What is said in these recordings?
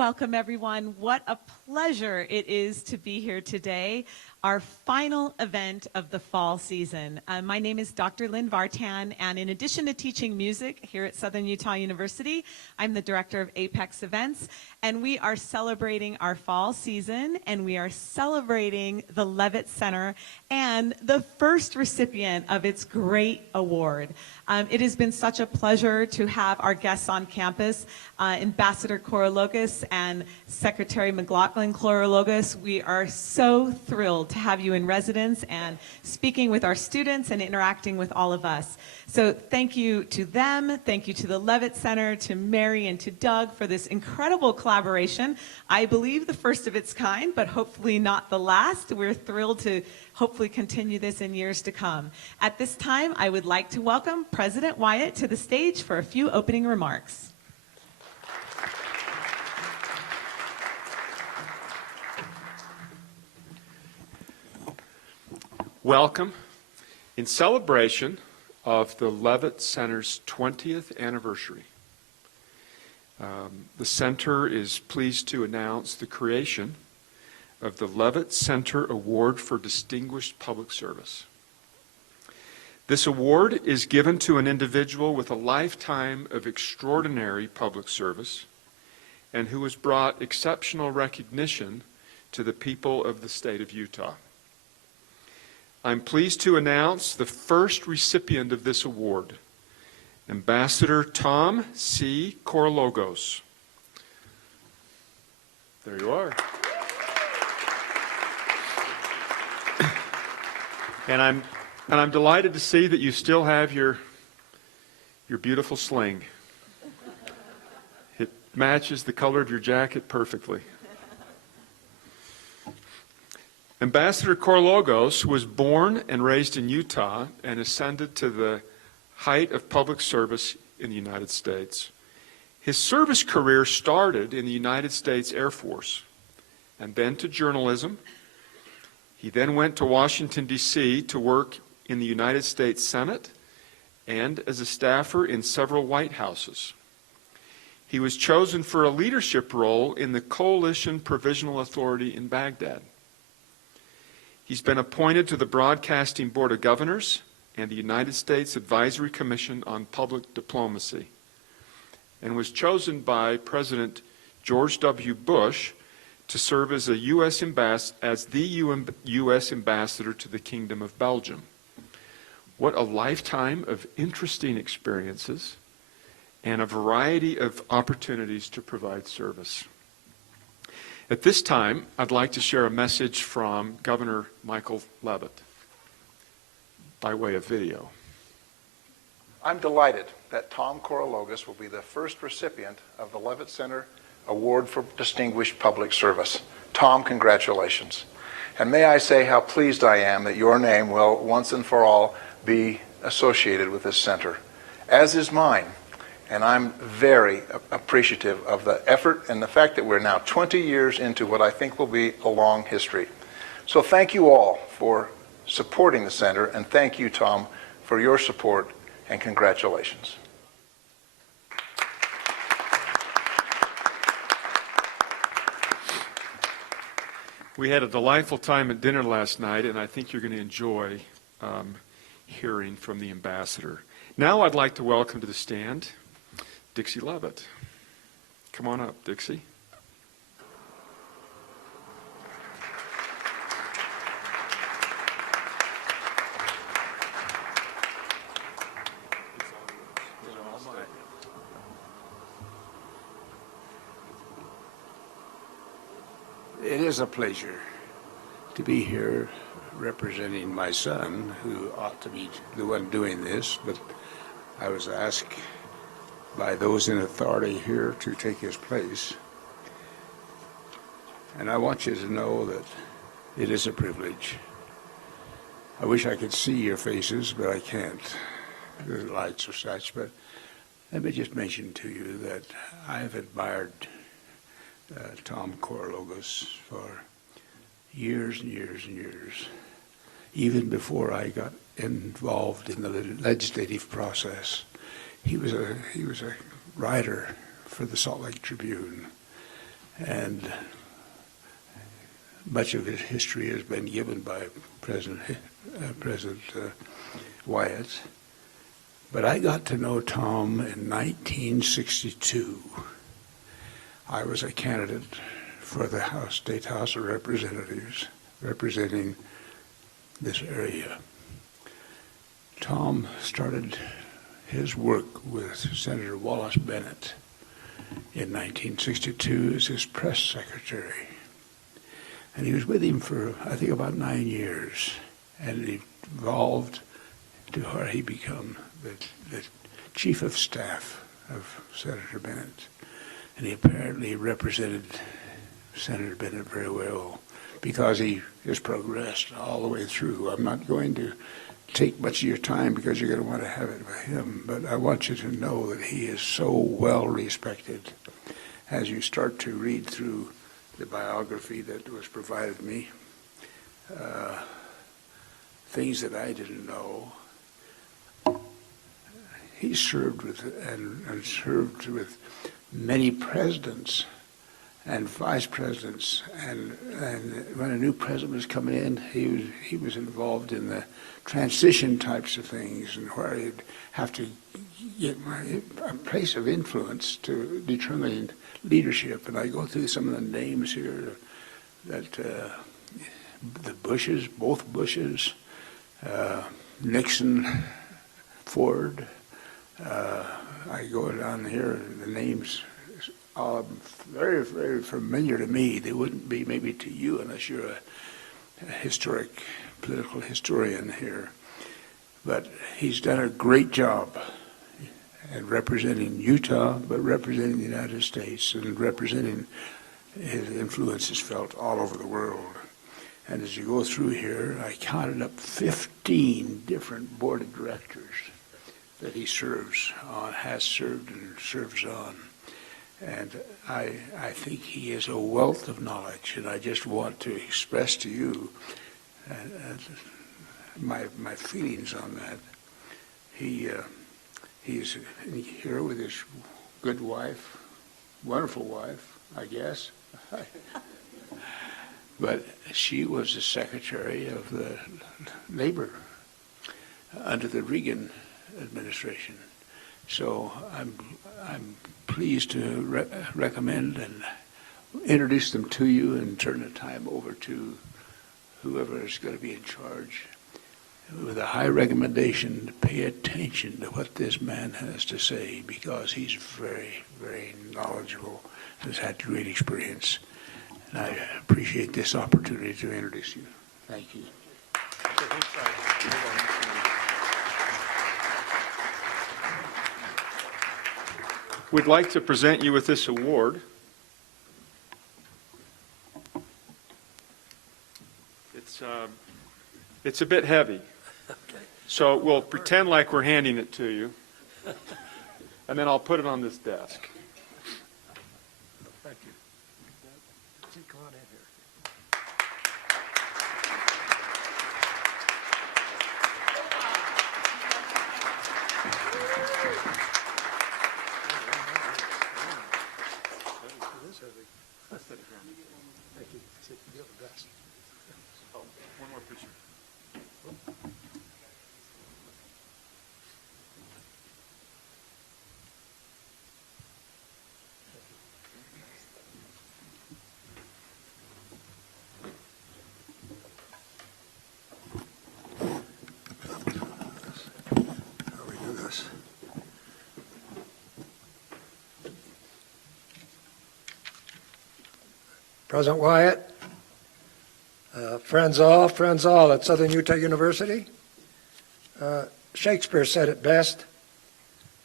Welcome, everyone. What a pleasure it is to be here today, our final event of the fall season. My name is Dr. Lynn Vartan, and in addition to teaching music here at Southern Utah University, I'm the director of Apex Events, and we are celebrating our fall season, and we are celebrating the Levitt Center and the first recipient of its great award. It has been such a pleasure to have our guests on campus, Ambassador Korologos and Secretary McLaughlin Korologos. We are so thrilled to have you in residence and speaking with our students and interacting with all of us. So thank you to them, thank you to the Levitt Center, to Mary and to Doug for this incredible collaboration. I believe the first of its kind, but hopefully not the last. We're thrilled to hopefully continue this in years to come. At this time, I would like to welcome President Wyatt to the stage for a few opening remarks. Welcome. In celebration of the Levitt Center's 20th anniversary, the Center is pleased to announce the creation of the Levitt Center Award for Distinguished Public Service. This award is given to an individual with a lifetime of extraordinary public service and who has brought exceptional recognition to the people of the state of Utah. I'm pleased to announce the first recipient of this award, Ambassador Tom C. Korologos. There you are. And I'm delighted to see that you still have your beautiful sling. It matches the color of your jacket perfectly. Ambassador Korologos was born and raised in Utah and ascended to the height of public service in the United States. His service career started in the United States Air Force and then to journalism. He then went to Washington, D.C. to work in the United States Senate and as a staffer in several White Houses. He was chosen for a leadership role in the Coalition Provisional Authority in Baghdad. He's been appointed to the Broadcasting Board of Governors and the United States Advisory Commission on Public Diplomacy, and was chosen by President George W. Bush to serve as the U.S. Ambassador to the Kingdom of Belgium. What a lifetime of interesting experiences and a variety of opportunities to provide service. At this time, I'd like to share a message from Governor Michael Levitt by way of video. I'm delighted that Tom Korologos will be the first recipient of the Levitt Center Award for Distinguished Public Service. Tom, congratulations. And may I say how pleased I am that your name will once and for all be associated with this center, as is mine. And I'm very appreciative of the effort and the fact that we're now 20 years into what I think will be a long history. So thank you all for supporting the center, and thank you, Tom, for your support, and congratulations. We had a delightful time at dinner last night, and I think you're going to enjoy hearing from the ambassador. Now I'd like to welcome to the stand Dixie Levitt. Come on up, Dixie. It is a pleasure to be here representing my son, who ought to be the one doing this, but I was asked by those in authority here to take his place. And I want you to know that it is a privilege. I wish I could see your faces, but I can't. The lights are such. But let me just mention to you that I have admired Tom Korologos for years and years and years, even before I got involved in the legislative process. He was a writer for the Salt Lake Tribune, and much of his history has been given by President Wyatt. But I got to know Tom in 1962. I was a candidate for the State House of Representatives representing this area. Tom started his work with Senator Wallace Bennett in 1962 as his press secretary. And he was with him for, I think, about 9 years. And it evolved to where he became the chief of staff of Senator Bennett. And he apparently represented Senator Bennett very well because he has progressed all the way through. I'm not going to take much of your time because you're going to want to have it with him, but I want you to know that he is so well respected. As you start to read through the biography that was provided me, things that I didn't know, he served with and served with many presidents and vice presidents, and when a new president was coming in, he was involved in the transition types of things, and where he'd have to get a place of influence to determine leadership. And I go through some of the names here that the Bushes, both Bushes, Nixon, Ford. I go down here, the names are very, very familiar to me. They wouldn't be maybe to you unless you're a historic, political historian here. But he's done a great job at representing Utah, but representing the United States, and representing his influence is felt all over the world. And as you go through here, I counted up 15 different board of directors that he serves on, has served and serves on. And I think he is a wealth of knowledge, and I just want to express to you my feelings on that. He's here with his good wife, wonderful wife, I guess. But she was the secretary of the labor under the Reagan administration. So I'm pleased to recommend and introduce them to you and turn the time over to whoever is going to be in charge with a high recommendation to pay attention to what this man has to say, because he's very, very knowledgeable and has had great experience. And I appreciate this opportunity to introduce you. Thank you. We'd like to present you with this award. It's a bit heavy, so we'll pretend like we're handing it to you, and then I'll put it on this desk. Thank you. Come on in here. Thank you. You're the best. Oh, one more picture. How we do this? President Wyatt, friends all at Southern Utah University. Shakespeare said it best,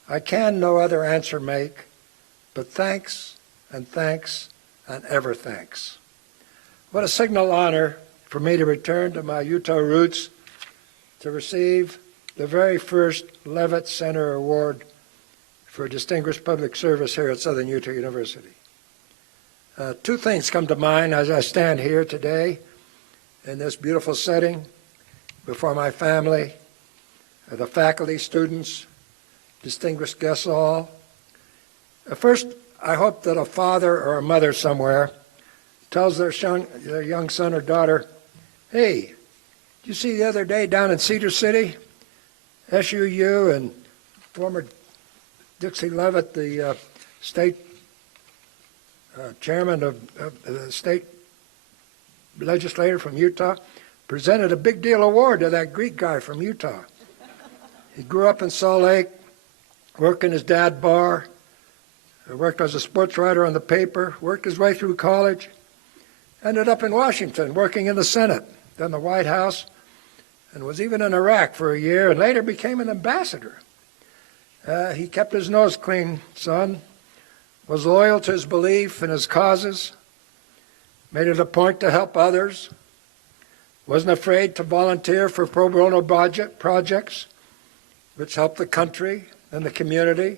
I can no other answer make, but thanks and thanks and ever thanks. What a signal honor for me to return to my Utah roots to receive the very first Levitt Center Award for Distinguished Public Service here at Southern Utah University. Two things come to mind as I stand here today in this beautiful setting before my family, the faculty, students, distinguished guests all. First, I hope that a father or a mother somewhere tells their young son or daughter, hey, did you see the other day down in Cedar City, SUU and former Dixie Levitt, the state chairman of the state legislator from Utah, presented a big deal award to that Greek guy from Utah. He grew up in Salt Lake, worked in his dad's bar, worked as a sports writer on the paper, worked his way through college, ended up in Washington working in the Senate, then the White House, and was even in Iraq for a year, and later became an ambassador. He kept his nose clean, son, was loyal to his belief and his causes, made it a point to help others, wasn't afraid to volunteer for pro bono projects, which helped the country and the community.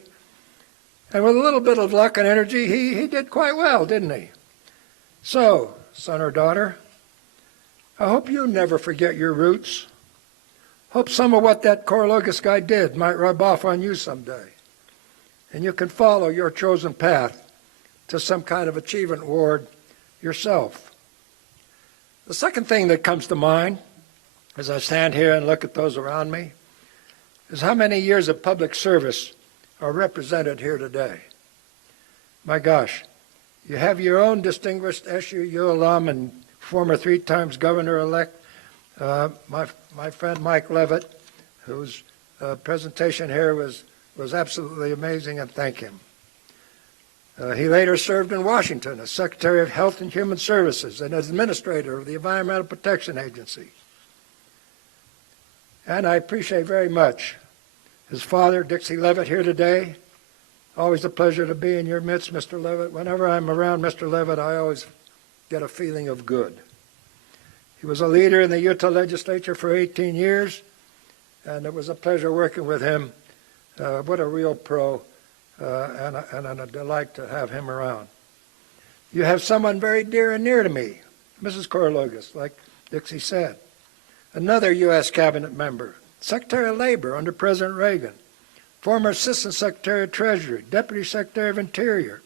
And with a little bit of luck and energy, he did quite well, didn't he? So, son or daughter, I hope you never forget your roots. Hope some of what that Korologos guy did might rub off on you someday, and you can follow your chosen path to some kind of achievement award yourself. The second thing that comes to mind as I stand here and look at those around me is how many years of public service are represented here today. My gosh, you have your own distinguished SUU alum and former 3 times governor-elect, my friend Mike Levitt, whose presentation here was absolutely amazing, and thank him. He later served in Washington as Secretary of Health and Human Services and as Administrator of the Environmental Protection Agency. And I appreciate very much his father, Dixie Levitt, here today. Always a pleasure to be in your midst, Mr. Levitt. Whenever I'm around Mr. Levitt, I always get a feeling of good. He was a leader in the Utah legislature for 18 years, and it was a pleasure working with him. What a real pro, and a delight to have him around. You have someone very dear and near to me, Mrs. Korologos, like Dixie said. Another U.S. cabinet member, Secretary of Labor under President Reagan, former Assistant Secretary of Treasury, Deputy Secretary of Interior,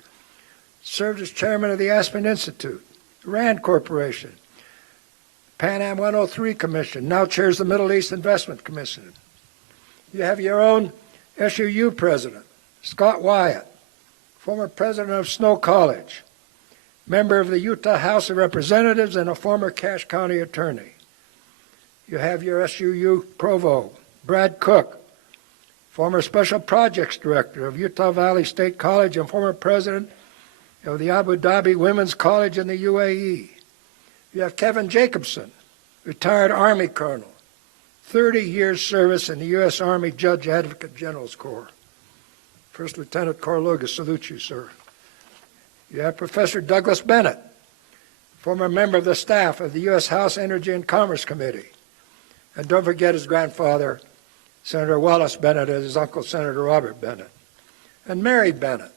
served as chairman of the Aspen Institute, Rand Corporation, Pan Am 103 Commission, now chairs the Middle East Investment Commission. You have your own SUU president, Scott Wyatt, former president of Snow College, member of the Utah House of Representatives and a former Cache County attorney. You have your SUU provost, Brad Cook, former Special Projects Director of Utah Valley State College and former president of the Abu Dhabi Women's College in the UAE. You have Kevin Jacobson, retired Army Colonel, 30 years service in the U.S. Army Judge Advocate General's Corps. First Lieutenant Korologos, salute you, sir. You have Professor Douglas Bennett, former member of the staff of the U.S. House Energy and Commerce Committee. And don't forget his grandfather, Senator Wallace Bennett, and his uncle, Senator Robert Bennett. And Mary Bennett,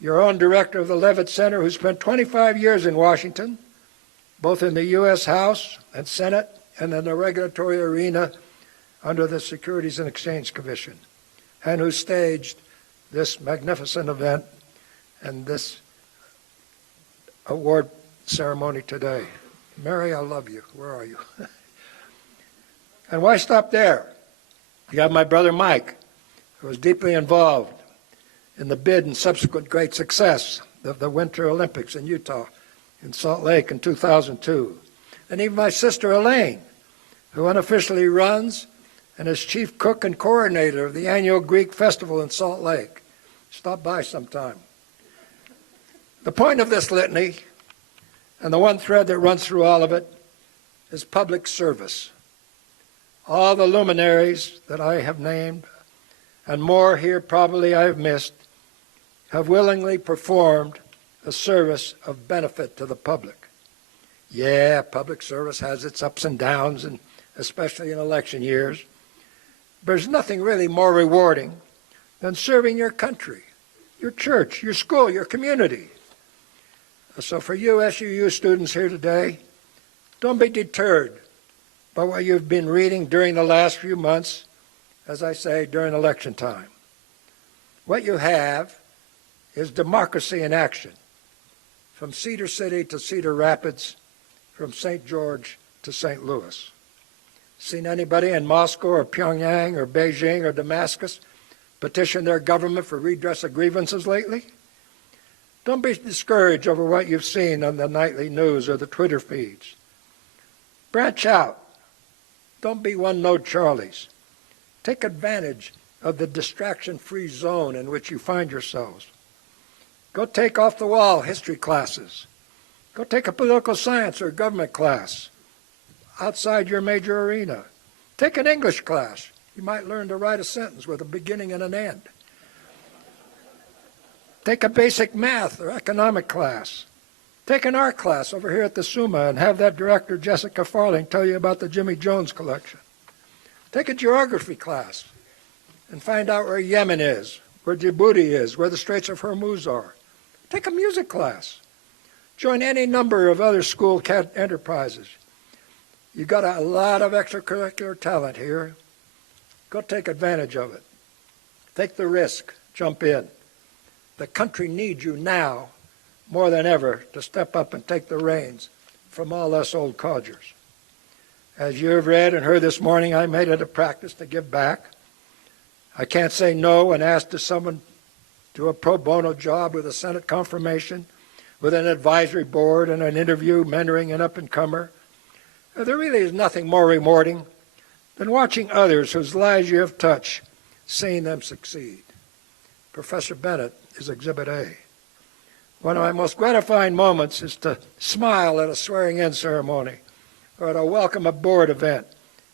your own director of the Levitt Center, who spent 25 years in Washington, both in the U.S. House and Senate and in the regulatory arena under the Securities and Exchange Commission, and who staged this magnificent event and this award ceremony today. Mary, I love you. Where are you? And why stop there? You have my brother Mike, who was deeply involved in the bid and subsequent great success of the Winter Olympics in Utah, in Salt Lake in 2002. And even my sister Elaine, who unofficially runs and is chief cook and coordinator of the annual Greek festival in Salt Lake. Stop by sometime. The point of this litany, and the one thread that runs through all of it, is public service. All the luminaries that I have named, and more here probably I have missed, have willingly performed a service of benefit to the public. Yeah, public service has its ups and downs, and especially in election years. But there's nothing really more rewarding than serving your country, your church, your school, your community. So for you SUU students here today, don't be deterred by what you've been reading during the last few months, as I say, during election time. What you have is democracy in action, from Cedar City to Cedar Rapids, from St. George to St. Louis. Seen anybody in Moscow or Pyongyang or Beijing or Damascus petition their government for redress of grievances lately? Don't be discouraged over what you've seen on the nightly news or the Twitter feeds. Branch out. Don't be one-note Charlies. Take advantage of the distraction-free zone in which you find yourselves. Go take off-the-wall history classes. Go take a political science or government class outside your major arena. Take an English class. You might learn to write a sentence with a beginning and an end. Take a basic math or economic class. Take an art class over here at the SUMA and have that director, Jessica Farling, tell you about the Jimmy Jones collection. Take a geography class and find out where Yemen is, where Djibouti is, where the Straits of Hormuz are. Take a music class. Join any number of other school enterprises. You've got a lot of extracurricular talent here. Go take advantage of it. Take the risk. Jump in. The country needs you now more than ever to step up and take the reins from all us old codgers. As you have read and heard this morning, I made it a practice to give back. I can't say no when asked to someone do a pro bono job with a Senate confirmation, with an advisory board and an interview mentoring an up-and-comer. There really is nothing more rewarding than watching others whose lives you have touched, seeing them succeed. Professor Bennett is Exhibit A. One of my most gratifying moments is to smile at a swearing-in ceremony or at a welcome aboard event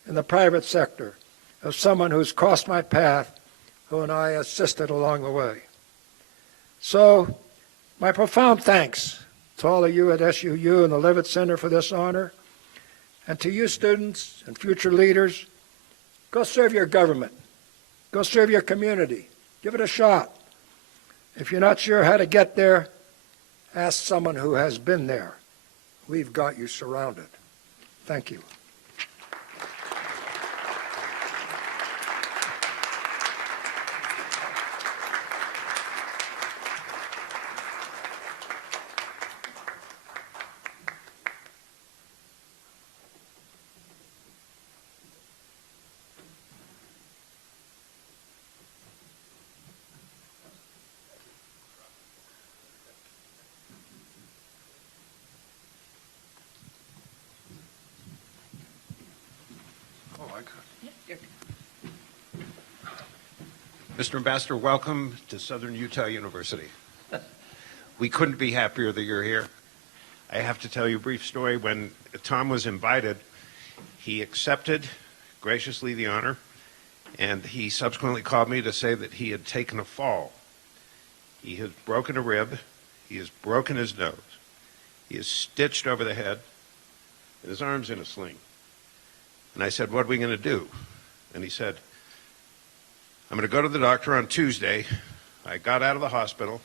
in the private sector of someone who's crossed my path, who and I assisted along the way. So, my profound thanks to all of you at SUU and the Levitt Center for this honor, and to you students and future leaders. Go serve your government. Go serve your community. Give it a shot. If you're not sure how to get there, ask someone who has been there. We've got you surrounded. Thank you. Mr. Ambassador, welcome to Southern Utah University. We couldn't be happier that you're here. I have to tell you a brief story. When Tom was invited, he accepted graciously the honor, and he subsequently called me to say that he had taken a fall. He has broken a rib, he has broken his nose, he is stitched over the head, and his arm's in a sling. And I said, what are we going to do? And he said, I'm going to go to the doctor on Tuesday. I got out of the hospital.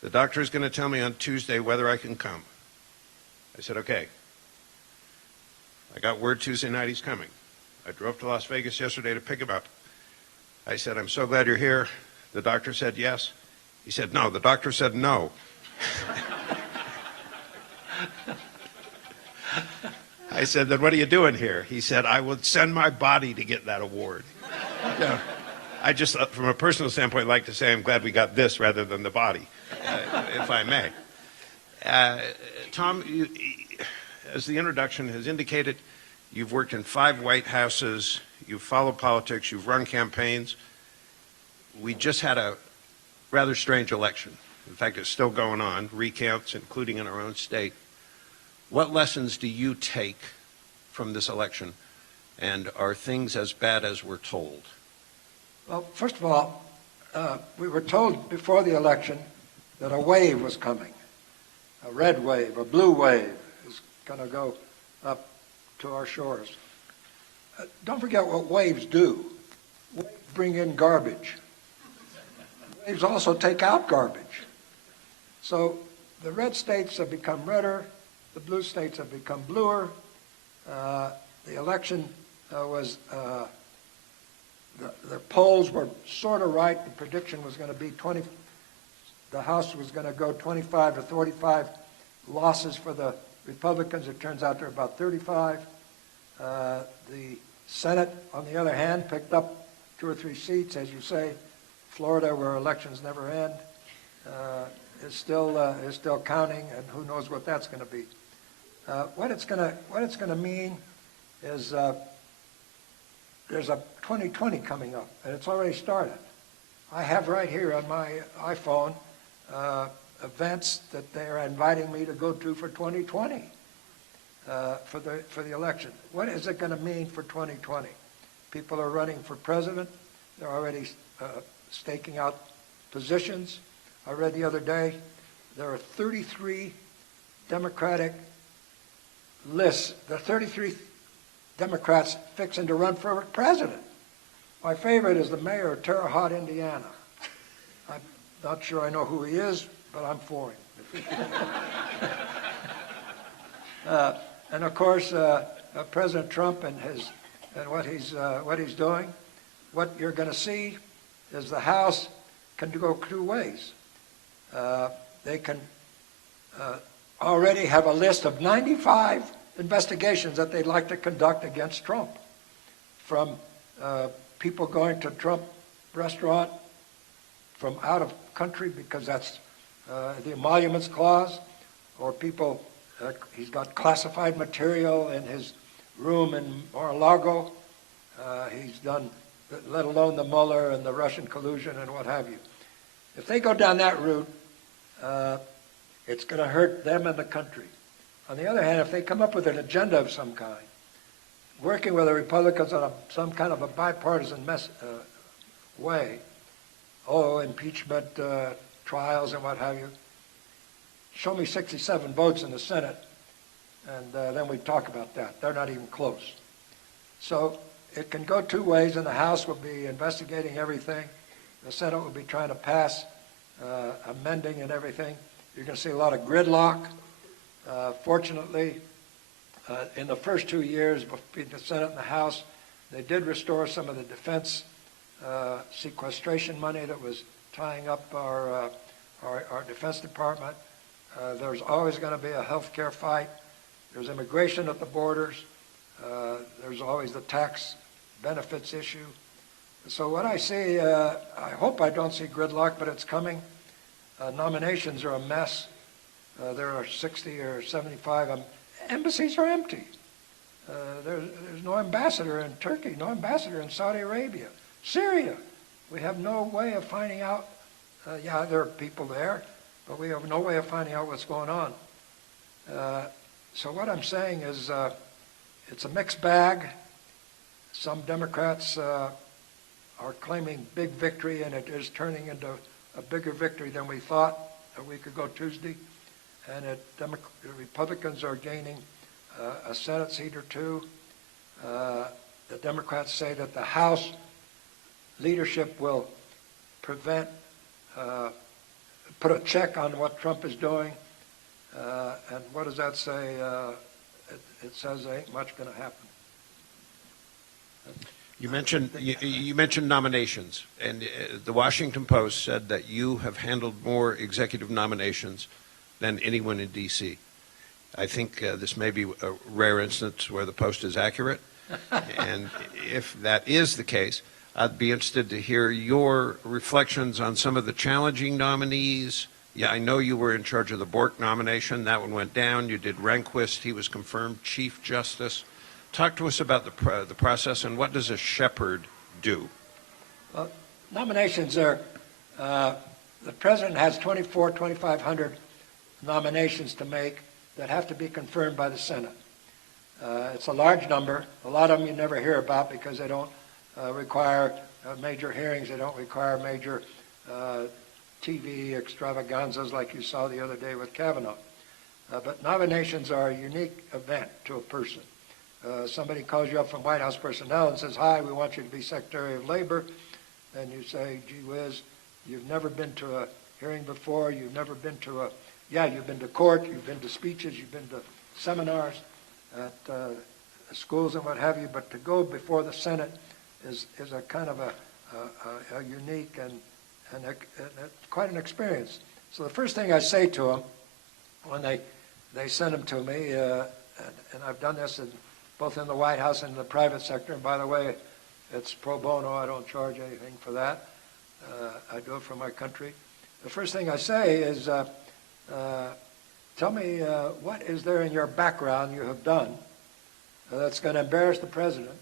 The doctor is going to tell me on Tuesday whether I can come. I said, okay. I got word Tuesday night he's coming. I drove to Las Vegas yesterday to pick him up. I said, I'm so glad you're here. The doctor said yes. He said, no. The doctor said no. I said, then what are you doing here? He said, I would send my body to get that award. Yeah. I just, from a personal standpoint, like to say I'm glad we got this rather than the body, if I may. Tom, as the introduction has indicated, you've worked in 5 White Houses, you've followed politics, you've run campaigns. We just had a rather strange election. In fact, it's still going on, recounts, including in our own state. What lessons do you take from this election, and are things as bad as we're told? Well, first of all, we were told before the election that a wave was coming. A red wave, a blue wave is going to go up to our shores. Don't forget what waves do. Waves bring in garbage. Waves also take out garbage. So the red states have become redder, the blue states have become bluer. The election was... The polls were sort of right. The prediction was going to be the House was going to go 25 to 45 losses for the Republicans. It turns out there are about 35. The Senate, on the other hand, picked up 2 or 3 seats, as you say. Florida, where elections never end, is still counting, and who knows what that's going to be. What it's going to mean is there's a 2020 coming up, and it's already started. I have right here on my iPhone events that they are inviting me to go to for 2020 for the election. What is it going to mean for 2020? People are running for president. They're already staking out positions. I read the other day there are 33 Democratic lists. There are 33 Democrats fixing to run for president. My favorite is the mayor of Terre Haute, Indiana. I'm not sure I know who he is, but I'm for him. And of course, President Trump and what he's doing. What you're going to see is the House can go 2 ways. They can already have a list of 95 investigations that they'd like to conduct against Trump, from people going to Trump restaurant from out of country because that's the emoluments clause, or people, he's got classified material in his room in Mar-a-Lago. He's done, let alone the Mueller and the Russian collusion and what have you. If they go down that route, it's going to hurt them and the country. On the other hand, if they come up with an agenda of some kind, working with the Republicans on some kind of a bipartisan way, impeachment trials and what have you, show me 67 votes in the Senate, and then we talk about that. They're not even close. So it can go 2 ways, and the House will be investigating everything. The Senate will be trying to pass amending and everything. You're going to see a lot of gridlock. Fortunately, in the first 2 years between the Senate and the House, they did restore some of the defense sequestration money that was tying up our Defense Department. There's always going to be a health care fight. There's immigration at the borders. There's always the tax benefits issue. So what I see, I hope I don't see gridlock, but it's coming. Nominations are a mess. There are 60 or 75. Embassies are empty. There's no ambassador in Turkey, no ambassador in Saudi Arabia. Syria, we have no way of finding out. Yeah, there are people there, but we have no way of finding out what's going on. So what I'm saying is it's a mixed bag. Some Democrats are claiming big victory, and it is turning into a bigger victory than we thought a week ago Tuesday. And the Republicans are gaining a Senate seat or 2. The Democrats say that the House leadership will prevent, put a check on what Trump is doing. And what does that say? It says there ain't much going to happen. You mentioned nominations, and the Washington Post said that you have handled more executive nominations than anyone in D.C. I think this may be a rare instance where the Post is accurate, and if that is the case, I'd be interested to hear your reflections on some of the challenging nominees. Yeah, I know you were in charge of the Bork nomination. That one went down. You did Rehnquist. He was confirmed Chief Justice. Talk to us about the process, and what does a shepherd do? Well, nominations are, the president has 2,500 nominations to make that have to be confirmed by the Senate. It's a large number. A lot of them you never hear about because they don't require major hearings. They don't require major TV extravaganzas like you saw the other day with Kavanaugh. But nominations are a unique event to a person. Somebody calls you up from White House personnel and says, "Hi, we want you to be Secretary of Labor." And you say, "Gee whiz, you've never been to a hearing before. You've never been to you've been to court. You've been to speeches. You've been to seminars at schools and what have you. But to go before the Senate is a kind of a unique and quite an experience. So the first thing I say to them when they send them to me, and I've done this both in the White House and in the private sector, and by the way, it's pro bono. I don't charge anything for that. I do it for my country. The first thing I say is, tell me what is there in your background you have done that's going to embarrass the president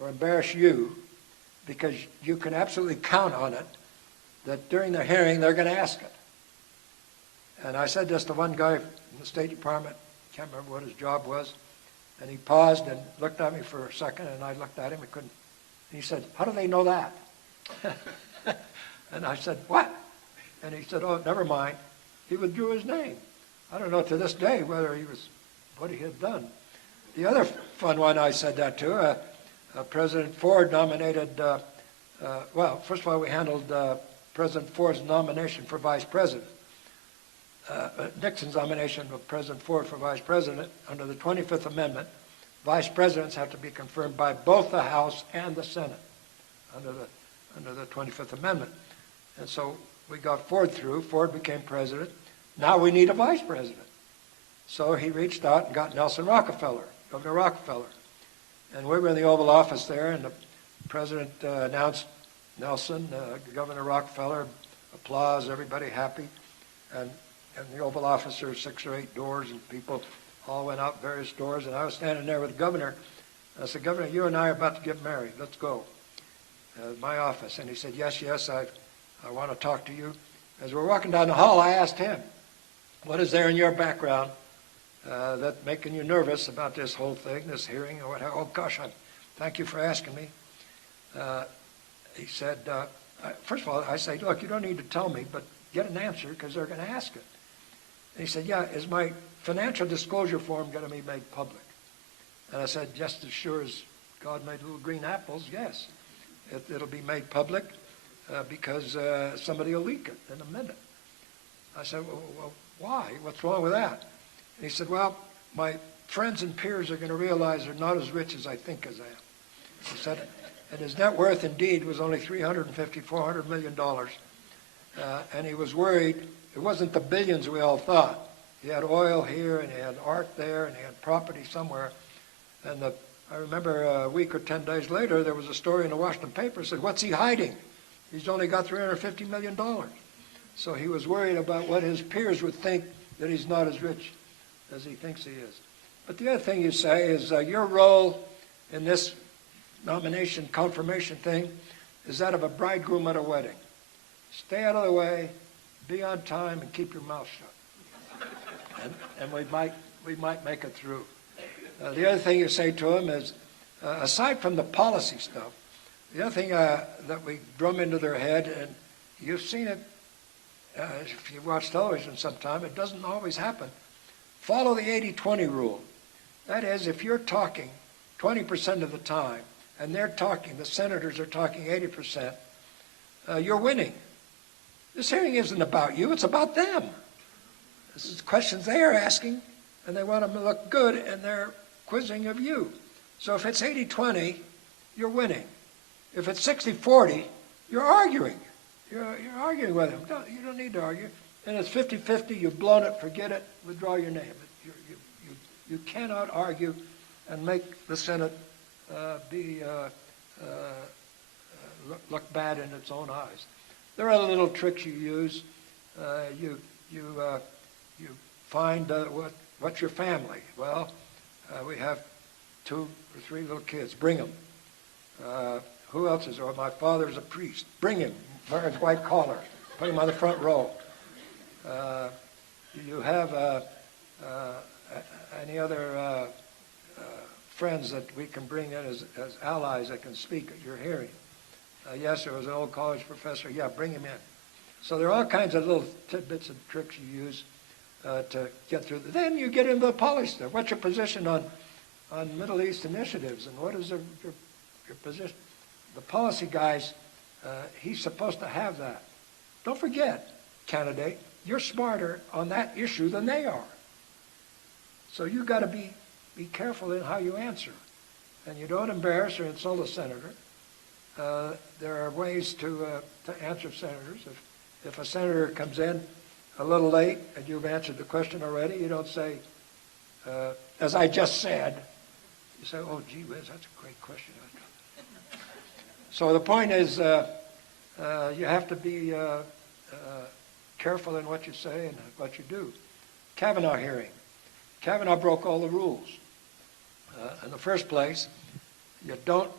or embarrass you, because you can absolutely count on it that during the hearing they're going to ask it. And I said this to one guy in the State Department, can't remember what his job was, and he paused and looked at me for a second, and I looked at him, and he said, "How do they know that?" And I said, "What?" And he said, "Oh, never mind." He withdrew his name. I don't know to this day whether what he had done. The other fun one I said that to, President Ford nominated, well, first of all, we handled President Ford's nomination for vice president. Nixon's nomination of President Ford for vice president under the 25th Amendment. Vice presidents have to be confirmed by both the House and the Senate under the 25th Amendment. And so we got Ford through. Ford became president. Now we need a vice president. So he reached out and got Nelson Rockefeller, Governor Rockefeller. And we were in the Oval Office there, and the president announced Nelson, Governor Rockefeller, applause, everybody happy. And the Oval Office, there were 6 or 8 doors, and people all went out various doors. And I was standing there with the governor. I said, "Governor, you and I are about to get married. Let's go." My office. And he said, yes, I want to talk to you. As we're walking down the hall, I asked him, "What is there in your background that's making you nervous about this whole thing, this hearing, or whatever?" "Oh, gosh, thank you for asking me." He said, first of all, I said, "Look, you don't need to tell me, but get an answer because they're going to ask it." And he said, "Yeah, is my financial disclosure form going to be made public?" And I said, "Just as sure as God made little green apples, yes. It'll be made public because somebody will leak it in a minute." I said, well, why? What's wrong with that? And he said, "Well, my friends and peers are going to realize they're not as rich as I think as I am." He said, and his net worth indeed was only $350, $400 million. And he was worried it wasn't the billions we all thought. He had oil here, and he had art there, and he had property somewhere. And I remember a week or 10 days later, there was a story in the Washington paper that said, "What's he hiding? He's only got $350 million. So he was worried about what his peers would think, that he's not as rich as he thinks he is. But the other thing you say is your role in this nomination confirmation thing is that of a bridegroom at a wedding. Stay out of the way, be on time, and keep your mouth shut. And we might make it through. The other thing you say to him is, aside from the policy stuff, the other thing that we drum into their head, and you've seen it if you watch television sometime, it doesn't always happen. Follow the 80-20 rule. That is, if you're talking 20% of the time, and the senators are talking 80%, you're winning. This hearing isn't about you, it's about them. This is questions they are asking, and they want them to look good, and they're quizzing of you. So if it's 80-20, you're winning. If it's 60-40, you're arguing. You're arguing with them. You don't need to argue. And it's 50-50, you've blown it, forget it, withdraw your name. You cannot argue and make the Senate look bad in its own eyes. There are little tricks you use. You find what's your family? Well, we have 2 or 3 little kids. Bring them. Who else is there? My father's a priest. Bring him. Wear his white collar. Put him on the front row. You have any other friends that we can bring in as allies that can speak at your hearing? Yes, there was an old college professor. Yeah, bring him in. So there are all kinds of little tidbits and tricks you use to get through. Then you get into the policy stuff. What's your position on Middle East initiatives, and what is your position? The policy guys, he's supposed to have that. Don't forget, candidate, you're smarter on that issue than they are. So you've got to be careful in how you answer. And you don't embarrass or insult a senator. There are ways to answer senators. If a senator comes in a little late and you've answered the question already, you don't say, as I just said. You say, oh, gee whiz, that's a great question. So the point is, you have to be careful in what you say and what you do. Kavanaugh hearing. Kavanaugh broke all the rules. In the first place, you don't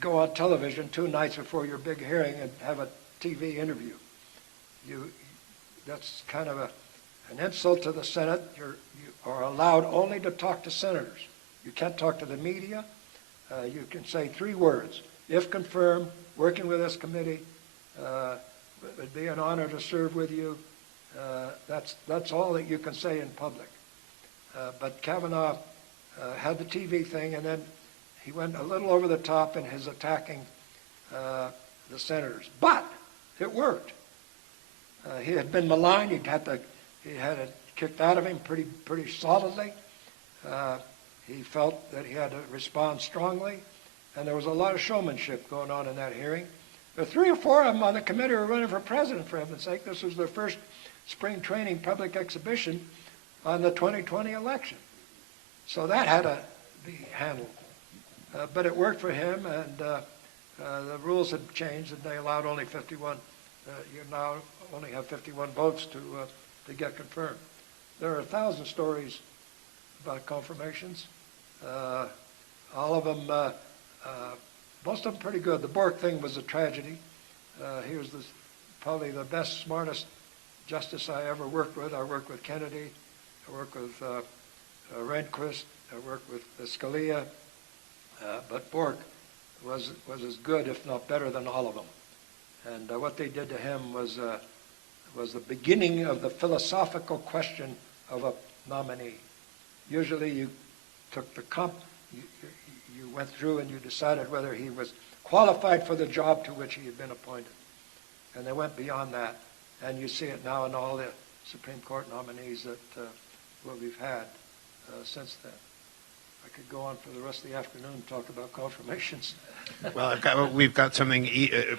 go on television 2 nights before your big hearing and have a TV interview. That's kind of an insult to the Senate. You are allowed only to talk to senators. You can't talk to the media. You can say 3 words. If confirmed, working with this committee, it would be an honor to serve with you. That's all that you can say in public. But Kavanaugh had the TV thing, and then he went a little over the top in his attacking the senators. But it worked. He had been maligned. He had it kicked out of him pretty solidly. He felt that he had to respond strongly, and there was a lot of showmanship going on in that hearing. There were 3 or 4 of them on the committee were running for president, for heaven's sake. This was their first spring training public exhibition on the 2020 election. So that had to be handled. But it worked for him, and the rules had changed, and they allowed only 51. You now only have 51 votes to get confirmed. There are 1,000 stories about confirmations. All of them, most of them pretty good. The Bork thing was a tragedy. He was probably the best, smartest justice I ever worked with. I worked with Kennedy. I worked with Rehnquist. I worked with Scalia. But Bork was as good, if not better, than all of them. And what they did to him was the beginning of the philosophical question of a nominee. Usually you took the you went through and you decided whether he was qualified for the job to which he had been appointed. And they went beyond that. And you see it now in all the Supreme Court nominees that we've had since then. I could go on for the rest of the afternoon and talk about confirmations. Well, we've got something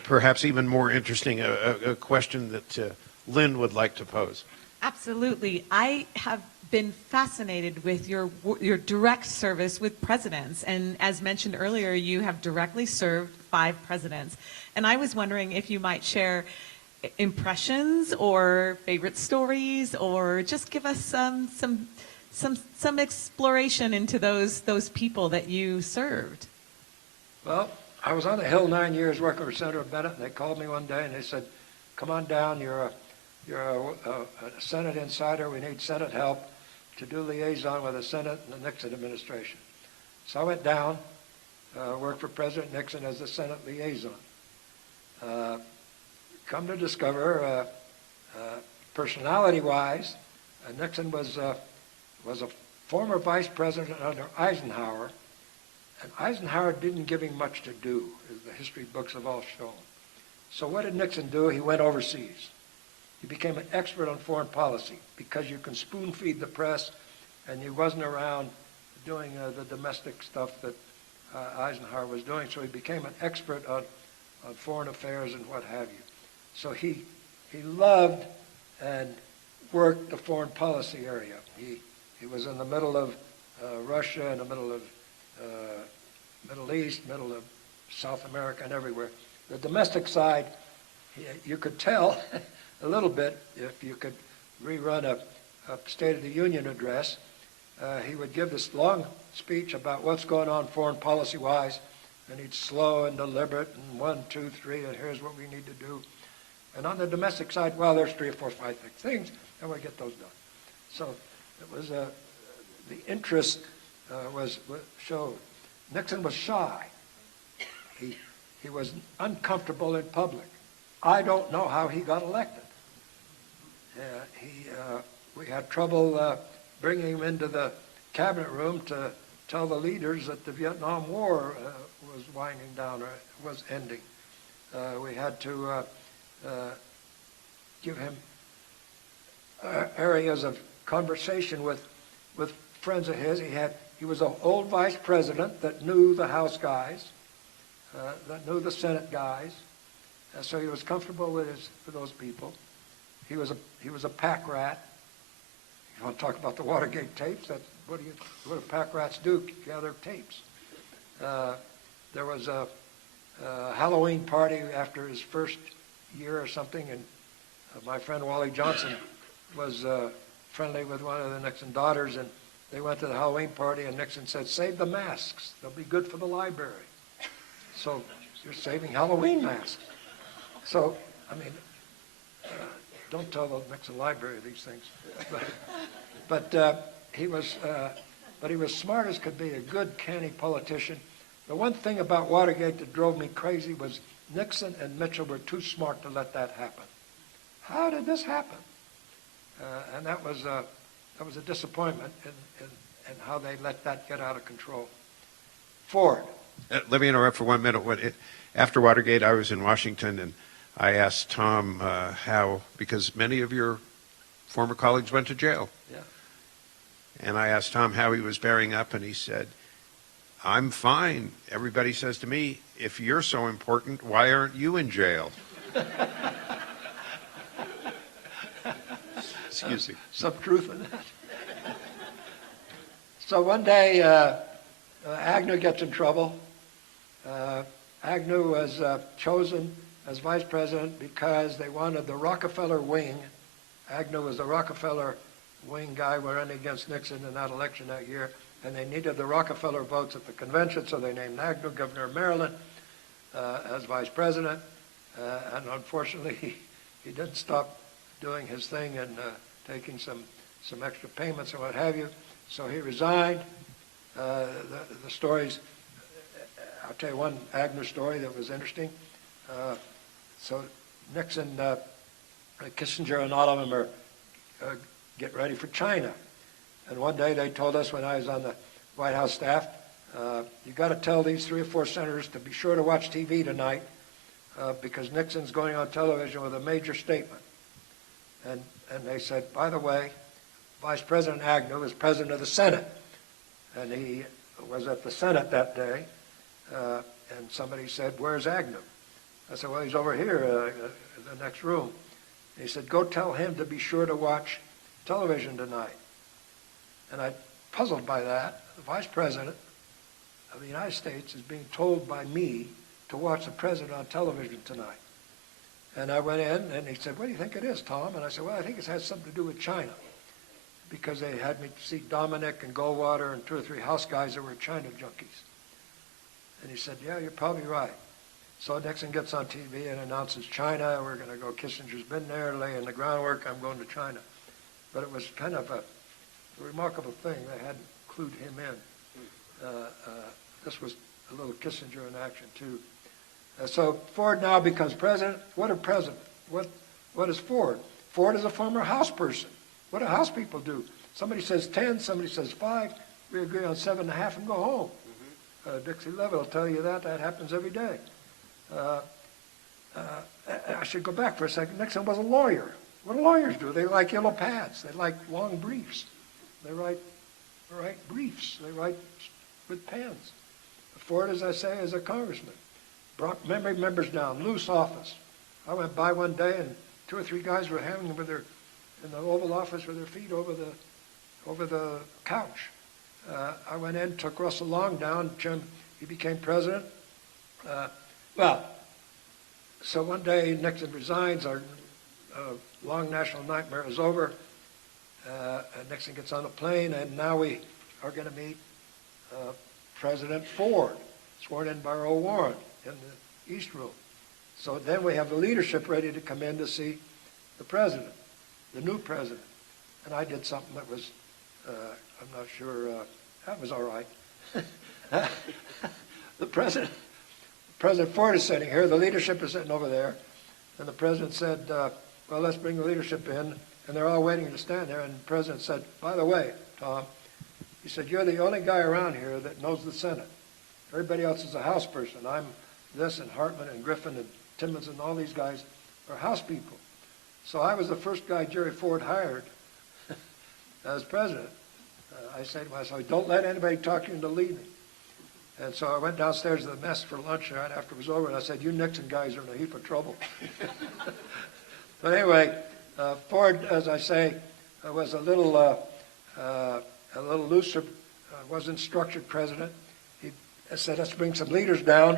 perhaps even more interesting, a question that Lynn would like to pose. Absolutely. I have been fascinated with your direct service with presidents. And as mentioned earlier, you have directly served 5 presidents. And I was wondering if you might share impressions or favorite stories, or just give us some exploration into those people that you served. Well, I was on the Hill 9 years working for Senator Bennett, and they called me one day and they said, come on down, you're a Senate insider, we need Senate help to do liaison with the Senate and the Nixon administration. So I went down, worked for President Nixon as the Senate liaison. Come to discover, personality-wise, Nixon was a former vice president under Eisenhower, and Eisenhower didn't give him much to do, as the history books have all shown. So what did Nixon do? He went overseas. He became an expert on foreign policy because you can spoon feed the press, and he wasn't around doing the domestic stuff that Eisenhower was doing. So he became an expert on foreign affairs and what have you. So he loved and worked the foreign policy area. He was in the middle of Russia, in the middle of Middle East, middle of South America, and everywhere. The domestic side, you could tell a little bit if you could rerun a State of the Union address. He would give this long speech about what's going on foreign policy-wise, and he'd slow and deliberate, and 1, 2, 3, and here's what we need to do. And on the domestic side, well, there's 3 or 4, 5 things, and we'll get those done. So it was the interest was showed. Nixon was shy. He was uncomfortable in public. I don't know how he got elected. We had trouble bringing him into the cabinet room to tell the leaders that the Vietnam War was winding down or was ending. We had to give him areas of conversation with friends of his. He was an old vice president that knew the House guys, that knew the Senate guys, so he was comfortable with those people. he was a pack rat. You want to talk about the Watergate tapes? That's what do pack rats do? Gather tapes. There was a Halloween party after his first year or something, and my friend Wally Johnson was friendly with one of the Nixon daughters, and they went to the Halloween party, and Nixon said, "Save the masks. They'll be good for the library." So you're saving Halloween masks. So, I mean, don't tell the Nixon library these things. But he was smart as could be, a good, canny politician. The one thing about Watergate that drove me crazy was Nixon and Mitchell were too smart to let that happen. How did this happen? And that was a disappointment in how they let that get out of control. Ford. Let me interrupt for 1 minute. After Watergate, I was in Washington, and I asked Tom how, because many of your former colleagues went to jail. Yeah. And I asked Tom how he was bearing up, and he said, "I'm fine. Everybody says to me, if you're so important, why aren't you in jail?" Excuse me. Some truth in that. So one day, Agnew gets in trouble. Agnew was chosen as vice president because they wanted the Rockefeller wing. Agnew was the Rockefeller wing guy running against Nixon in that election that year, and they needed the Rockefeller votes at the convention, so they named Agnew governor of Maryland as vice president. And unfortunately, he didn't stop doing his thing and taking some extra payments and what have you. So he resigned. The stories, I'll tell you one Agnew story that was interesting. So Nixon, Kissinger and all of them are getting ready for China. And one day they told us when I was on the White House staff, you got to tell these 3 or 4 senators to be sure to watch TV tonight because Nixon's going on television with a major statement. And they said, by the way, Vice President Agnew is president of the Senate. And he was at the Senate that day. And somebody said, "Where's Agnew?" I said, "Well, he's over here in the next room." And he said, "Go tell him to be sure to watch television tonight." And I puzzled by that. The Vice President of the United States is being told by me to watch the President on television tonight. And I went in, and he said, "What do you think it is, Tom?" And I said, "Well, I think it has something to do with China." Because they had me see Dominic and Goldwater and 2 or 3 House guys that were China junkies. And he said, "Yeah, you're probably right." So Nixon gets on TV and announces China. We're going to go. Kissinger's been there, laying the groundwork. I'm going to China. But it was kind of a remarkable thing. They hadn't clued him in. This was a little Kissinger in action, too. So Ford now becomes president. What a president. What is Ford? Ford is a former House person. What do House people do? Somebody says 10, somebody says 5. We agree on 7.5 and go home. Dixie Levitt will tell you that. That happens every day. I should go back for a second. Nixon was a lawyer. What do lawyers do? They like yellow pads. They like long briefs. They write briefs. They write with pens. Ford, as I say, is a congressman. Brought memory members down, loose office. I went by one day and 2 or 3 guys were hanging in the Oval Office with their feet over the couch. I went in, took Russell Long down. Jim, he became president. So one day Nixon resigns. Our long national nightmare is over. And Nixon gets on a plane, and now we are going to meet President Ford, sworn in by Earl Warren in the East Room. So then we have the leadership ready to come in to see the president, the new president. And I did something that was, I'm not sure, that was all right. President Ford is sitting here, the leadership is sitting over there, and the president said, well, let's bring the leadership in, and they're all waiting to stand there, and the president said, by the way, Tom, he said, you're the only guy around here that knows the Senate. Everybody else is a House person. I'm this, and Hartman, and Griffin, and Timmons, and all these guys are House people. So I was the first guy Jerry Ford hired as president. I said to myself, don't let anybody talk you into leaving. And so I went downstairs to the mess for lunch right after it was over, and I said, you Nixon guys are in a heap of trouble. But anyway, Ford, as I say, was a little looser, wasn't structured president. He said, let's bring some leaders down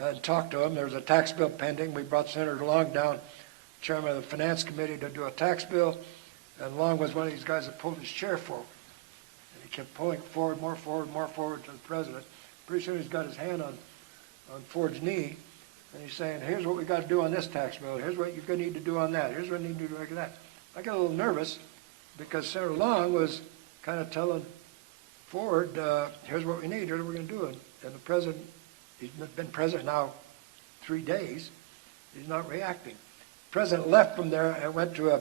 and talk to them. There was a tax bill pending. We brought Senator Long down, chairman of the Finance Committee, to do a tax bill. And Long was one of these guys that pulled his chair forward. And he kept pulling forward, more forward to the president. Pretty soon he's got his hand on Ford's knee, and he's saying, here's what we got to do on this tax bill. Here's what you're going to need to do on that. Here's what you need to do like that. I got a little nervous because Senator Long was kind of telling Ford, here's what we need, here's what we're going to do. And the president, he's been president now 3 days, he's not reacting. The president left from there and went to a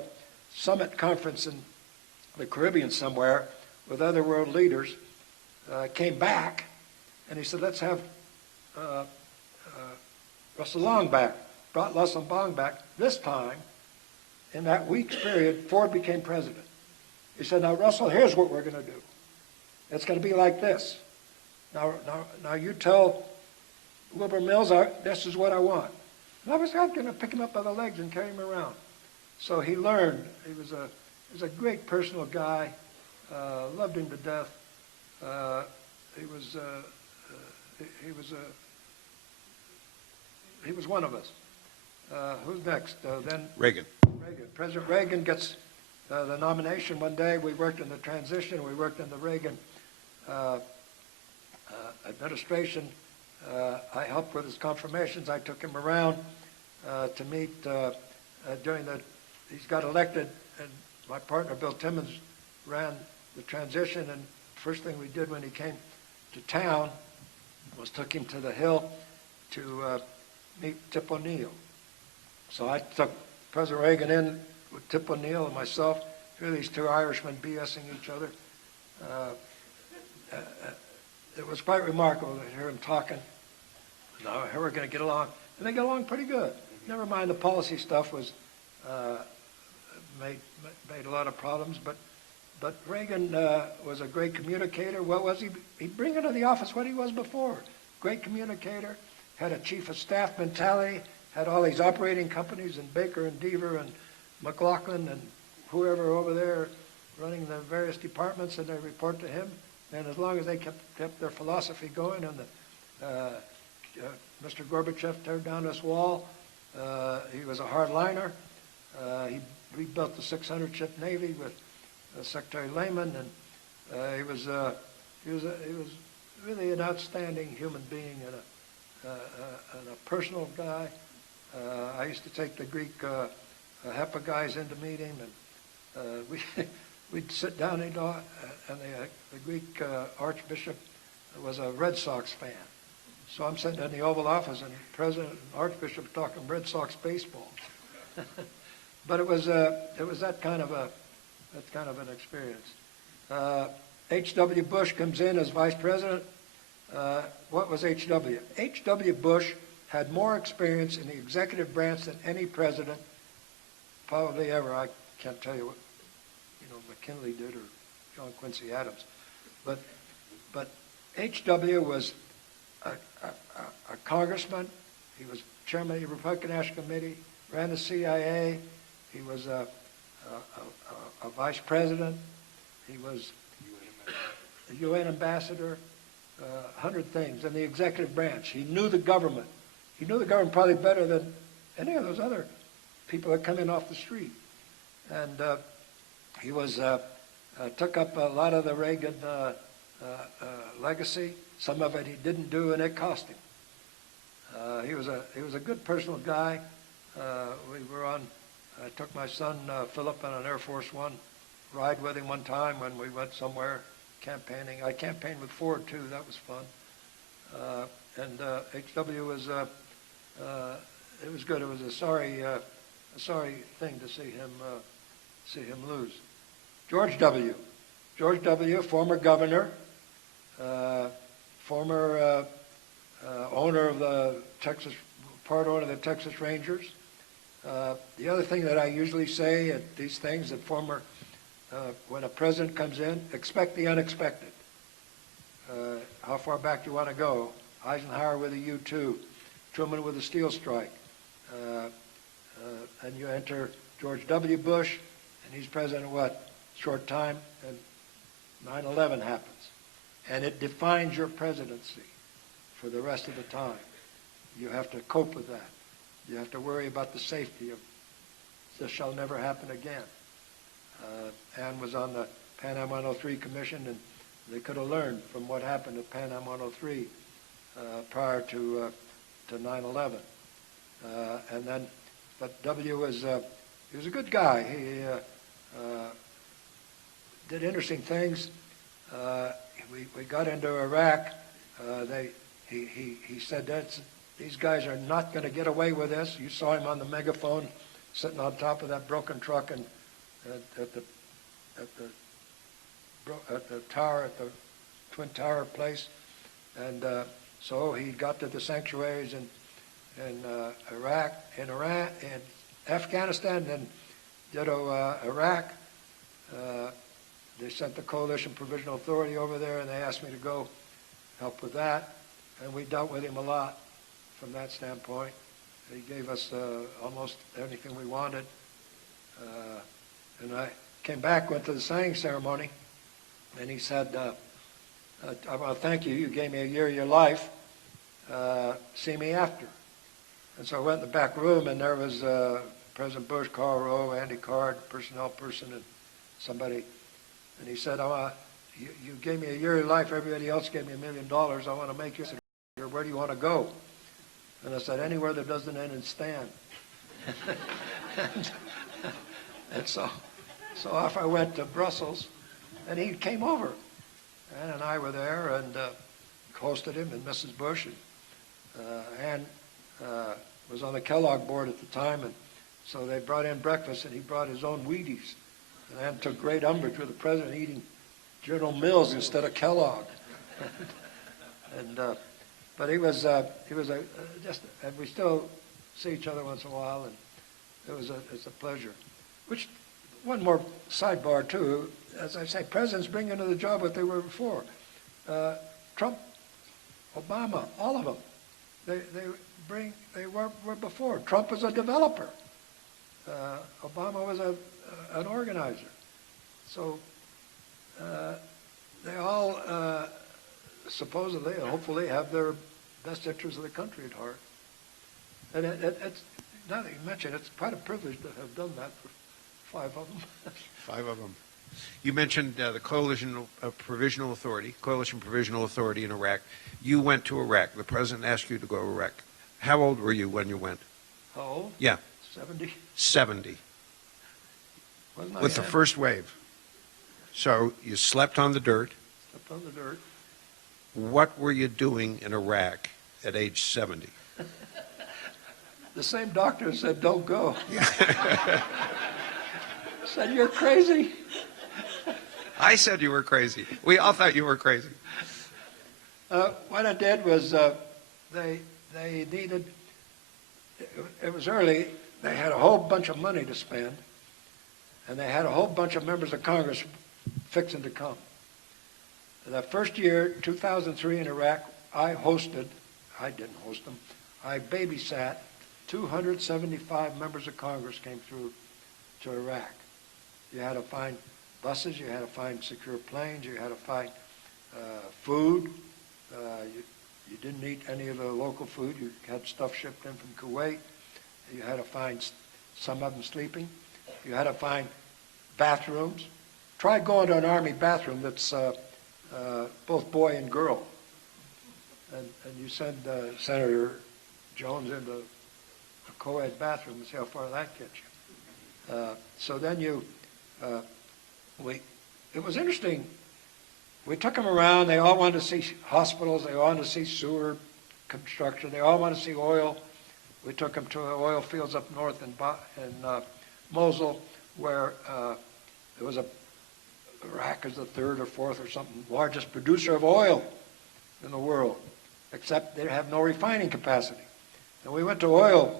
summit conference in the Caribbean somewhere with other world leaders, came back, and he said, let's have Russell Long back. Brought Russell Long back. This time, in that week's period, Ford became president. He said, now, Russell, here's what we're going to do. It's going to be like this. Now you tell Wilbur Mills, this is what I want. And I was going to pick him up by the legs and carry him around. So he learned. He was a great personal guy. Loved him to death. He was one of us. Who's next? Then Reagan. President Reagan gets the nomination one day. We worked in the transition. We worked in the Reagan administration. I helped with his confirmations. I took him around to meet during the. He's got elected, and my partner Bill Timmons ran the transition. And first thing we did when he came to town was took him to the Hill to meet Tip O'Neill. So I took President Reagan in with Tip O'Neill and myself. Here these two Irishmen BSing each other. It was quite remarkable to hear him talking. Now, here we're going to get along. And they get along pretty good. Never mind the policy stuff was made a lot of problems. But Reagan was a great communicator. What was he? He'd bring into the office what he was before. Great communicator, had a chief of staff mentality, had all these operating companies and Baker and Deaver and McLaughlin and whoever over there running the various departments, and they report to him. And as long as they kept their philosophy going, and Mr. Gorbachev turned down this wall, he was a hardliner. He rebuilt the 600-ship Navy with Secretary Lehman, and he was really an outstanding human being and a personal guy. I used to take the Greek HEPA guys in to meet him, and we'd sit down, and the Greek Archbishop was a Red Sox fan. So I'm sitting in the Oval Office, and the President and Archbishop talking Red Sox baseball. But it was that kind of an experience. H.W. Bush comes in as Vice President. What was H.W.? H.W. Bush had more experience in the executive branch than any president probably ever. I can't tell you what McKinley did or John Quincy Adams, but H.W. was a congressman. He was chairman of the Republican National Committee, ran the CIA. He was a vice president. He was a UN ambassador, 100 things in the executive branch. He knew the government. He knew the government probably better than any of those other people that come in off the street. And he was took up a lot of the Reagan legacy. Some of it he didn't do, and it cost him. He was a good personal guy. I took my son Philip on an Air Force One ride with him one time when we went somewhere campaigning. I campaigned with Ford too. That was fun. And H.W. was it was good. It was a sorry thing to see him lose. George W., former governor, former owner of the part owner of the Texas Rangers. The other thing that I usually say at these things, that when a president comes in, expect the unexpected. How far back do you want to go? Eisenhower with a U-2, Truman with a steel strike, and you enter George W. Bush, and he's president what? Short time, and 9/11 happens. And it defines your presidency for the rest of the time. You have to cope with that. You have to worry about the safety of this shall never happen again. Ann was on the Pan Am 103 Commission, and they could have learned from what happened at Pan Am 103 prior to 9/11. And then, but W was he was a good guy. He did interesting things. We got into Iraq. He said these guys are not going to get away with this. You saw him on the megaphone, sitting on top of that broken truck and at the tower, at the Twin Tower place. And so he got to the sanctuaries in Iraq, in Iran, in Afghanistan, and ditto Iraq. They sent the Coalition Provisional Authority over there, and they asked me to go help with that. And we dealt with him a lot from that standpoint. He gave us almost anything we wanted. And I came back, went to the signing ceremony, and he said, I want to thank you. You gave me a year of your life. See me after. And so I went in the back room, and there was President Bush, Karl Rove, Andy Card, personnel person, and somebody. And he said, you gave me a year of life. Everybody else gave me $1 million. I want to make you. Where do you want to go? And I said, anywhere that doesn't end in Stan. and so off I went to Brussels, and he came over. Ann and I were there and hosted him, and Mrs. Bush. And Ann was on the Kellogg board at the time, and so they brought in breakfast, and he brought his own Wheaties. And Ann took great umbrage with the president eating General Mills instead of Kellogg. But he was just, and we still see each other once in a while, and it's a pleasure. Which, one more sidebar too, as I say, presidents bring into the job what they were before. Trump, Obama, all of them, they were before. Trump was a developer. Obama was an organizer. So they all supposedly and hopefully have their best interests of the country at heart. And it's, now that you mention it, it's quite a privilege to have done that for 5 of them. 5 of them. You mentioned the Coalition Provisional Authority in Iraq. You went to Iraq. The president asked you to go to Iraq. How old were you when you went? How old? Yeah. 70. 70. With the young? first wave. So you slept on the dirt. Slept on the dirt. What were you doing in Iraq at age 70? The same doctor said, don't go. Said, you're crazy. I said you were crazy. We all thought you were crazy. What I did was they needed, it was early, they had a whole bunch of money to spend, and they had a whole bunch of members of Congress fixing to come. That first year, 2003 in Iraq, I didn't host them, I babysat 275 members of Congress came through to Iraq. You had to find buses, you had to find secure planes, you had to find food. You didn't eat any of the local food. You had stuff shipped in from Kuwait. You had to find some of them sleeping. You had to find bathrooms. Try going to an Army bathroom that's both boy and girl. And you send Senator Jones into a co-ed bathroom and see how far that gets you. So then it was interesting. We took them around. They all wanted to see hospitals. They all wanted to see sewer construction. They all wanted to see oil. We took them to the oil fields up north in Mosul, where there was Iraq is the 3rd or 4th or something largest producer of oil in the world, except they have no refining capacity. And we went to oil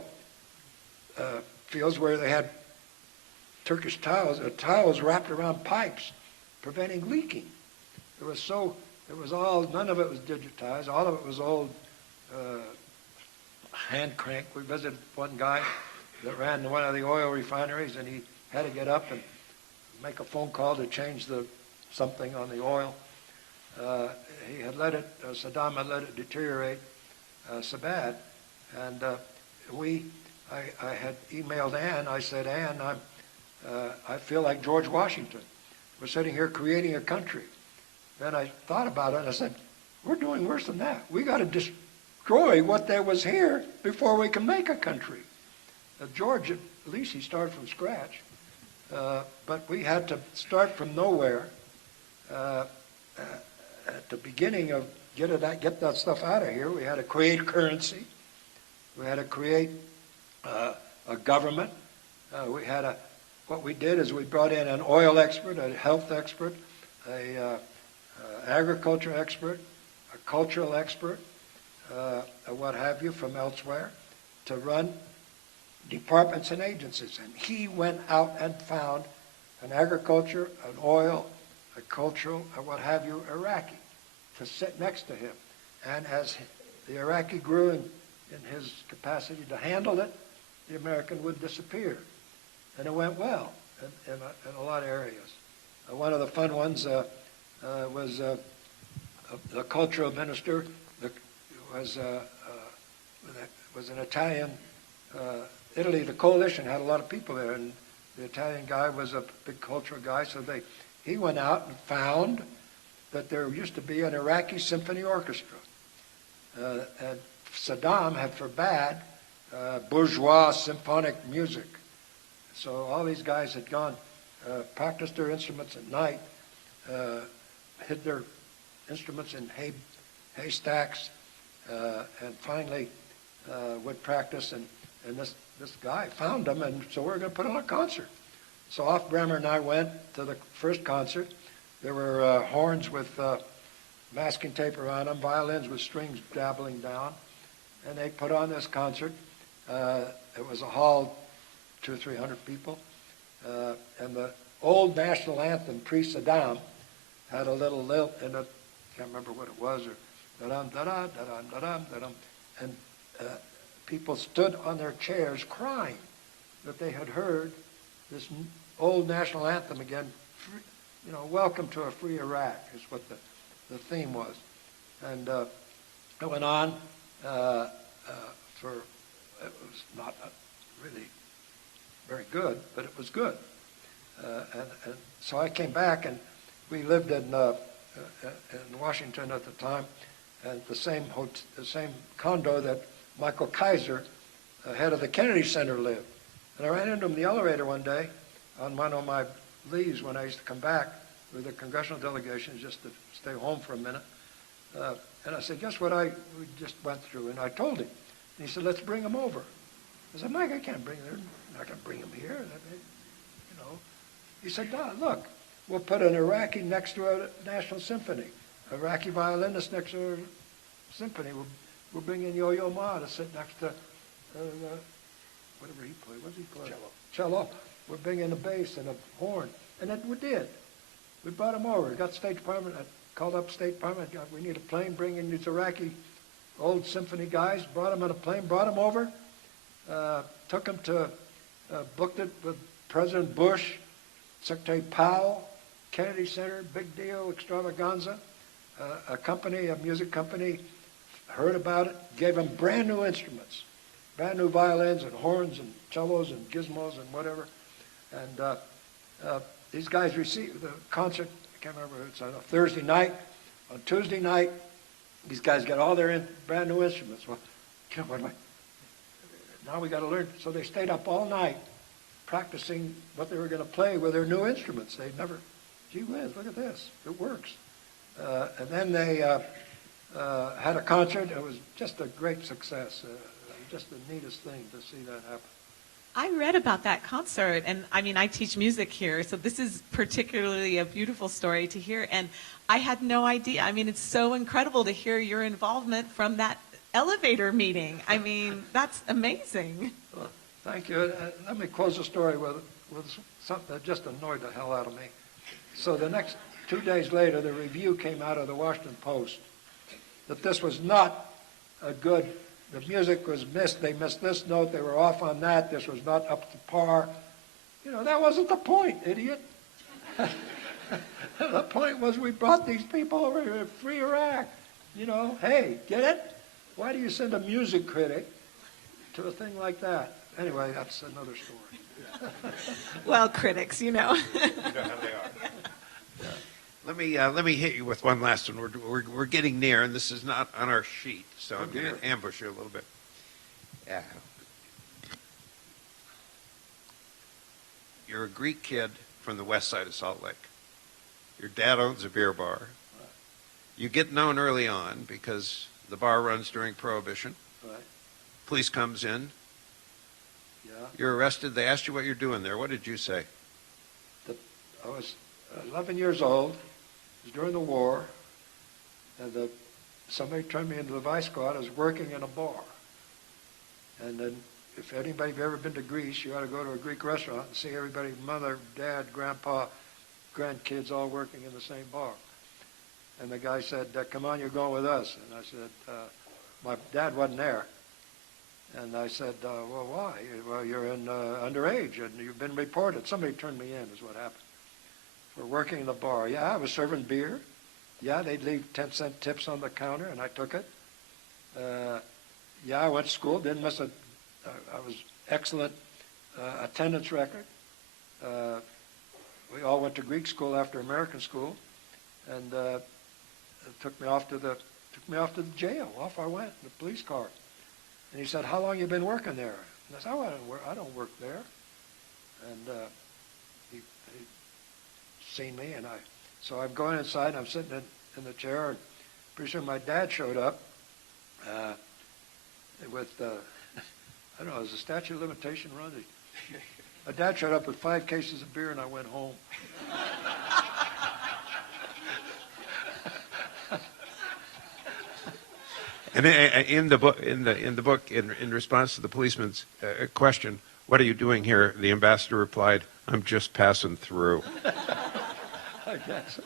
fields where they had Turkish towels wrapped around pipes, preventing leaking. None of it was digitized. All of it was old hand crank. We visited one guy that ran one of the oil refineries, and he had to get up and make a phone call to change something on the oil. He had Saddam had let it deteriorate so bad, and I had emailed Ann. I said, Ann, I feel like George Washington. We're sitting here creating a country. Then I thought about it, and I said, we're doing worse than that. We got to destroy what there was here before we can make a country. George, at least he started from scratch, but we had to start from nowhere. At the beginning of get that stuff out of here, we had to create currency. We had to create a government. What we did is we brought in an oil expert, a health expert, a agriculture expert, a cultural expert, what have you, from elsewhere, to run departments and agencies. And he went out and found an agriculture, an oil, a cultural, what have you, Iraqi, to sit next to him. And as the Iraqi grew in his capacity to handle it, the American would disappear. And it went well in a lot of areas. One of the fun ones was the cultural minister was an Italian. Italy, the coalition had a lot of people there, and the Italian guy was a big cultural guy, so he went out and found that there used to be an Iraqi symphony orchestra. And Saddam had forbade bourgeois symphonic music. So all these guys had gone, practiced their instruments at night, hid their instruments in haystacks, and finally would practice. And this guy found them, and so we're going to put on a concert. So off Bremer and I went to the first concert. There were horns with masking tape around them, violins with strings dabbling down, and they put on this concert. It was a hall, 200 or 300 people, and the old national anthem, pre-Saddam, had a little lilt in it. Can't remember what it was, or da-dum, da-dum, da-dum, da-dum, da-dum, and people stood on their chairs crying that they had heard this old national anthem again. Welcome to a free Iraq is what the theme was. And it went on it was not really very good, but it was good. And so I came back, and we lived in Washington at the time, and the same condo that Michael Kaiser, head of the Kennedy Center, lived. And I ran into him in the elevator one day on one of my leaves when I used to come back with the congressional delegation just to stay home for a minute. And I said, guess what we just went through? And I told him. And he said, let's bring him over. I said, Mike, I can't bring him. I'm not going to bring him here. He said, no, look, we'll put an Iraqi next to a national symphony, Iraqi violinist next to a symphony. We'll bring in Yo-Yo Ma to sit next to whatever he played. What did he play? Cello. We'll bring in a bass and a horn. And then we did. We brought him over. We got State Department. I called up State Department. We need a plane. Bring in these Iraqi old symphony guys. Brought them on a plane. Brought them over. Took them booked it with President Bush, Secretary Powell, Kennedy Center, big deal, extravaganza. A music company, heard about it, gave them brand new instruments, brand new violins and horns and cellos and gizmos and whatever. And these guys received the concert. I can't remember. It's on a Thursday night. On Tuesday night, these guys got all their brand new instruments. Well, now we got to learn. So they stayed up all night practicing what they were going to play with their new instruments. They'd never, gee whiz, look at this. It works. And then they had a concert. It was just a great success. Just the neatest thing to see that happen. I read about that concert, and I teach music here, so this is particularly a beautiful story to hear, and I had no idea. It's so incredible to hear your involvement from that elevator meeting. That's amazing. Well, thank you. Let me close the story with something that just annoyed the hell out of me. So the next 2 days later, the review came out of the Washington Post that this was not a good the music was missed. They missed this note. They were off on that. This was not up to par. You know, that wasn't the point, idiot. The point was we brought these people over here to free Iraq. You know, hey, get it? Why do you send a music critic to a thing like that? Anyway, that's another story. Well, critics, you know. You know how they are. Let me hit you with one last one. We're getting near, and this is not on our sheet, so I'm going to ambush you a little bit. Yeah. You're a Greek kid from the west side of Salt Lake. Your dad owns a beer bar. You get known early on because the bar runs during Prohibition. Right. Police comes in. Yeah. You're arrested. They asked you what you're doing there. What did you say? I was 11 years old. It was during the war. And somebody turned me into the vice squad. I was working in a bar. And then if anybody's ever been to Greece, you ought to go to a Greek restaurant and see everybody, mother, dad, grandpa, grandkids all working in the same bar. And the guy said, come on, you're going with us. And I said, my dad wasn't there. And I said, well, why? Well, you're underage and you've been reported. Somebody turned me in is what happened. For working in the bar. Yeah, I was serving beer. Yeah, they'd leave 10-cent tips on the counter and I took it. Yeah, I went to school, didn't miss I was excellent attendance record. We all went to Greek school after American school, and it took me off to the jail. Off I went in the police car, and he said, "How long you been working there?" And I said, "Oh, I don't work there." And he seen me, and so I'm going inside, and I'm sitting in the chair, and pretty soon my dad showed up with. I don't know, is the statute of limitation run? My dad showed up with 5 cases of beer and I went home. And in the book, in response to the policeman's question, "What are you doing here?" the ambassador replied, "I'm just passing through." I guess.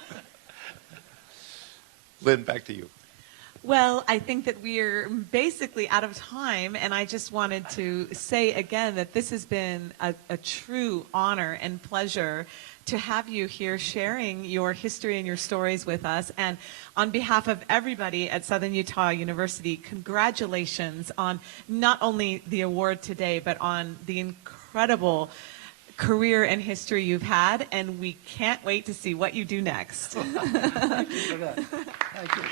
Lynn, back to you. Well, I think that we're basically out of time, and I just wanted to say again that this has been a true honor and pleasure to have you here sharing your history and your stories with us. And on behalf of everybody at Southern Utah University, congratulations on not only the award today, but on the incredible career and history you've had, and we can't wait to see what you do next. Thank you for that. Thank you.